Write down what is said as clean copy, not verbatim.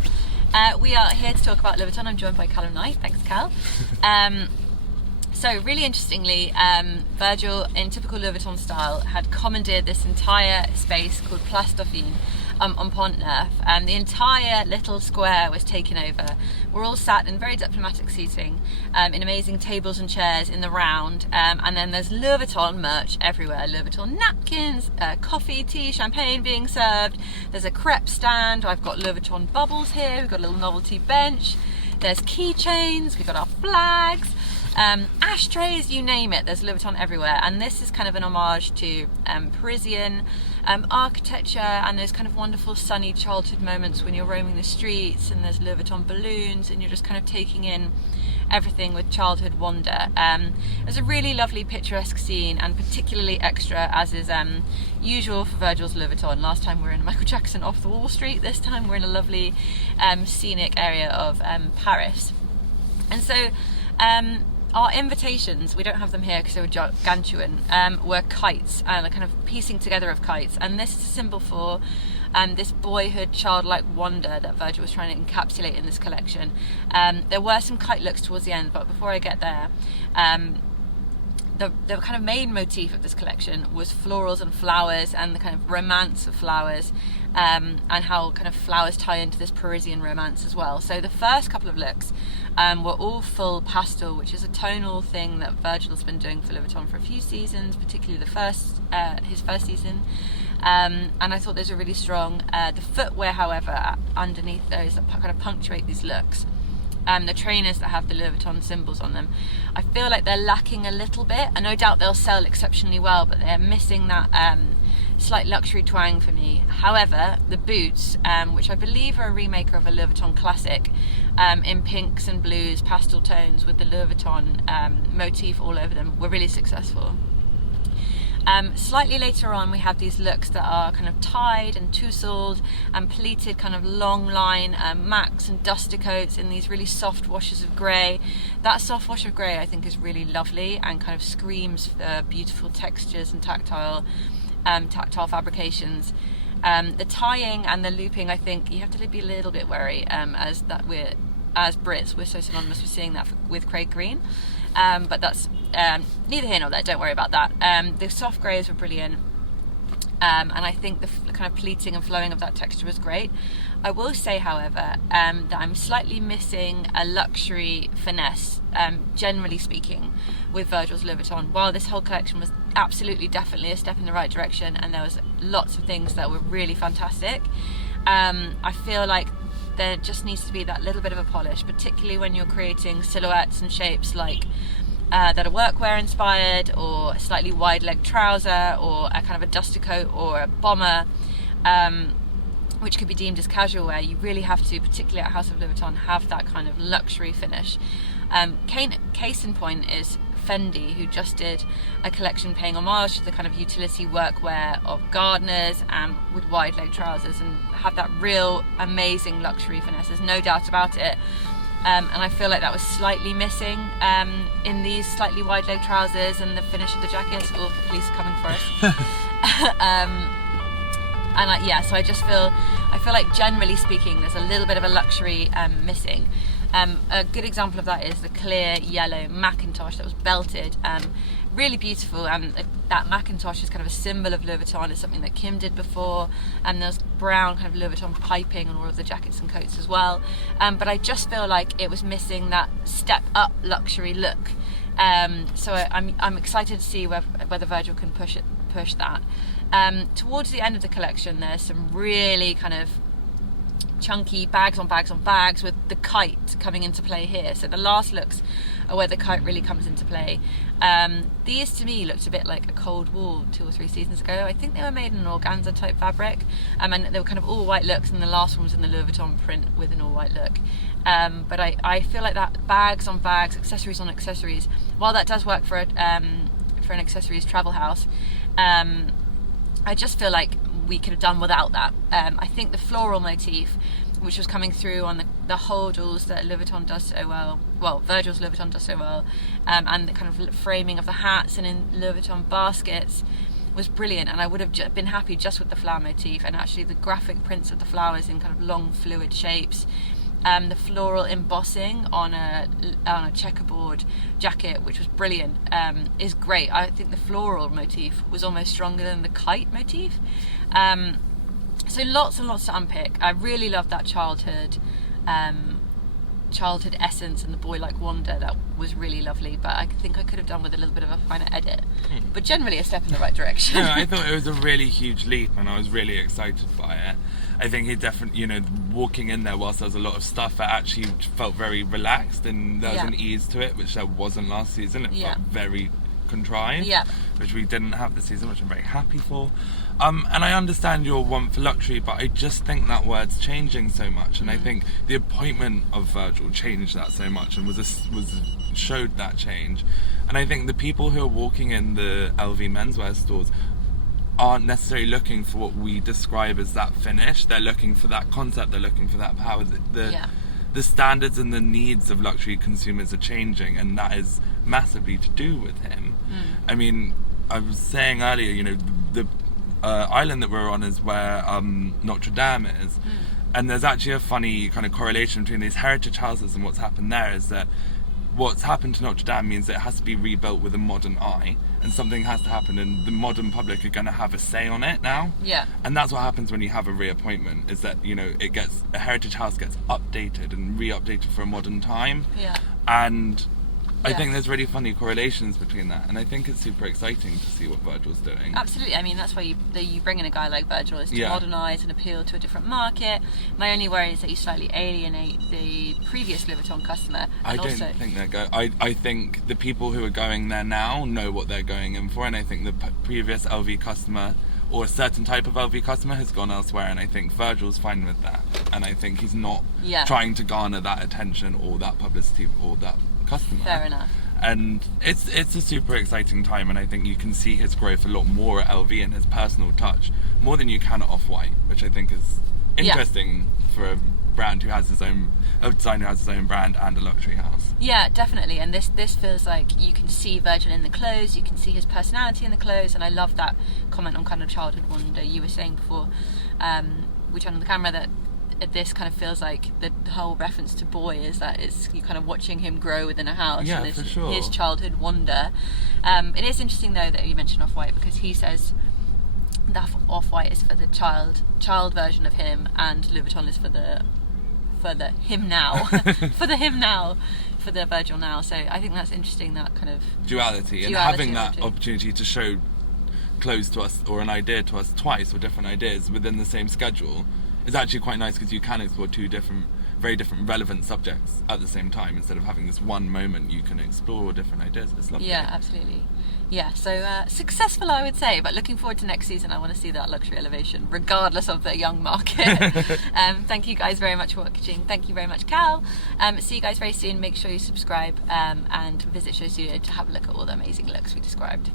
Cal. We are here to talk about Louis Vuitton. I'm joined by Calum Knight. Thanks, Cal. So really interestingly, Virgil, in typical Louis Vuitton style, had commandeered this entire space called Place Dauphine on Pont Neuf. The entire little square was taken over. We're all sat in very diplomatic seating, in amazing tables and chairs in the round, and then there's Louis Vuitton merch everywhere. Louis Vuitton napkins, coffee, tea, champagne being served. There's a crepe stand. I've got Louis Vuitton bubbles here. We've got a little novelty bench. There's keychains. We've got our flags. Ashtrays, you name it, there's Louis Vuitton everywhere, and this is kind of an homage to Parisian architecture and those kind of wonderful sunny childhood moments when you're roaming the streets and there's Louis Vuitton balloons and you're just kind of taking in everything with childhood wonder. It's a really lovely picturesque scene, and particularly extra, as is usual for Virgil's Louis Vuitton. Last time we were in Michael Jackson off the Wall Street, this time we're in a lovely scenic area of Paris. And so our invitations, we don't have them here because they were gargantuan, were kites, and a kind of piecing together of kites, and this is a symbol for this boyhood, childlike wonder that Virgil was trying to encapsulate in this collection. There were some kite looks towards the end, but before I get there, the kind of main motif of this collection was florals and flowers, and the kind of romance of flowers, and how kind of flowers tie into this Parisian romance as well. So the first couple of looks were all full pastel, which is a tonal thing that Virgil's been doing for Louis Vuitton for a few seasons, particularly his first season. And I thought those were really strong. The footwear, however, underneath those that kind of punctuate these looks, the trainers that have the Louis Vuitton symbols on them, I feel like they're lacking a little bit, and no doubt they'll sell exceptionally well, but they're missing that slight luxury twang for me. However, the boots, which I believe are a remake of a Louis Vuitton classic, in pinks and blues, pastel tones with the Louis Vuitton motif all over them, were really successful. Slightly later on, we have these looks that are kind of tied and tousled and pleated, kind of long line macs and duster coats in these really soft washes of grey. That soft wash of grey, I think, is really lovely and kind of screams for beautiful textures and tactile fabrications. The tying and the looping, I think you have to be a little bit wary, as Brits, we're so synonymous with seeing that with Craig Green. But that's neither here nor there, don't worry about that. The soft greys were brilliant, and I think the kind of pleating and flowing of that texture was great. I will say, however, that I'm slightly missing a luxury finesse, generally speaking, with Virgil's Louis Vuitton. While this whole collection was absolutely, definitely a step in the right direction, and there was lots of things that were really fantastic, I feel like there just needs to be that little bit of a polish, particularly when you're creating silhouettes and shapes like that are workwear inspired, or a slightly wide leg trouser, or a kind of a duster coat, or a bomber, which could be deemed as casual wear. You really have to, particularly at House of Louis Vuitton, have that kind of luxury finish. Case in point is Fendi, who just did a collection paying homage to the kind of utility workwear of gardeners with wide leg trousers, and have that real amazing luxury finesse. There's no doubt about it. And I feel like that was slightly missing in these slightly wide leg trousers and the finish of the jackets. Oh, the police are coming for us. So I feel like generally speaking, there's a little bit of a luxury missing. A good example of that is the clear yellow Macintosh that was belted. Really beautiful, and that Macintosh is kind of a symbol of Louis Vuitton. It's something that Kim did before, and there's brown kind of Louis Vuitton piping on all of the jackets and coats as well. But I just feel like it was missing that step up luxury look. So I'm excited to see whether Virgil can push that. Towards the end of the collection, there's some really kind of chunky bags on bags on bags with the kite coming into play here. So the last looks are where the kite really comes into play. These to me looked a bit like a cold wool 2 or 3 seasons ago. I think they were made in an organza type fabric, and they were kind of all white looks, and the last one was in the Louis Vuitton print with an all white look. But I feel like that bags on bags, accessories on accessories, while that does work for an accessories travel house, I just feel like we could have done without that. I think the floral motif, which was coming through on the holdalls that Louis Vuitton does so well, Virgil's Louis Vuitton does so well, and the kind of framing of the hats and in Louis Vuitton baskets, was brilliant, and I would have been happy just with the flower motif, and actually the graphic prints of the flowers in kind of long fluid shapes. The floral embossing on a checkerboard jacket, which was brilliant, is great. I think the floral motif was almost stronger than the kite motif. So lots and lots to unpick. I really loved that childhood essence and the boy-like wonder. That was really lovely, but I think I could have done with a little bit of a finer edit. But generally a step in the right direction. No, I thought it was a really huge leap, and I was really excited by it. I think he definitely, walking in there whilst there was a lot of stuff, it actually felt very relaxed, and there was an ease to it, which there wasn't last season. It felt very contrived, which we didn't have this season, which I'm very happy for. And I understand your want for luxury, but I just think that word's changing so much, and I think the appointment of Virgil changed that so much, and showed that change. And I think the people who are walking in the LV menswear stores aren't necessarily looking for what we describe as that finish. They're looking for that concept, they're looking for that power. The standards and the needs of luxury consumers are changing, and that is massively to do with him. I mean, I was saying earlier, the island that we're on is where Notre Dame is, and there's actually a funny kind of correlation between these heritage houses and what's happened there, is that what's happened to Notre Dame means that it has to be rebuilt with a modern eye, and something has to happen, and the modern public are going to have a say on it now. And that's what happens when you have a reappointment, is that a heritage house gets updated and re-updated for a modern time. And I think there's really funny correlations between that, and I think it's super exciting to see what Virgil's doing. Absolutely. I mean, that's why you bring in a guy like Virgil, is to modernise and appeal to a different market. My only worry is that you slightly alienate the previous Louis Vuitton customer. I don't think they're going. I think the people who are going there now know what they're going in for, and I think the previous LV customer, or a certain type of LV customer, has gone elsewhere, and I think Virgil's fine with that, and I think he's not trying to garner that attention or that publicity or that customer. Fair enough. And it's a super exciting time, and I think you can see his growth a lot more at LV and his personal touch more than you can at Off-White, which I think is interesting for a brand who has a designer who has his own brand and a luxury house. Yeah, definitely. And this feels like you can see Virgil in the clothes, you can see his personality in the clothes, and I love that comment on kind of childhood wonder. You were saying before we turned on the camera that this kind of feels like the whole reference to boy is that it's you kind of watching him grow within a house, and it's his childhood wonder. It is interesting though that you mentioned Off-White, because he says that Off-White is for the child version of him, and Louis Vuitton is for the him now for the Virgil now. So I think that's interesting, that kind of duality and having that opportunity to show clothes to us, or an idea to us twice, or different ideas within the same schedule, is actually quite nice, because you can explore two very different relevant subjects at the same time. Instead of having this one moment, you can explore different ideas. It's lovely. Yeah, absolutely. Yeah, so successful, I would say, but looking forward to next season. I want to see that luxury elevation, regardless of the young market. Thank you guys very much for watching. Thank you very much, Cal. See you guys very soon. Make sure you subscribe and visit Show Studio to have a look at all the amazing looks we described.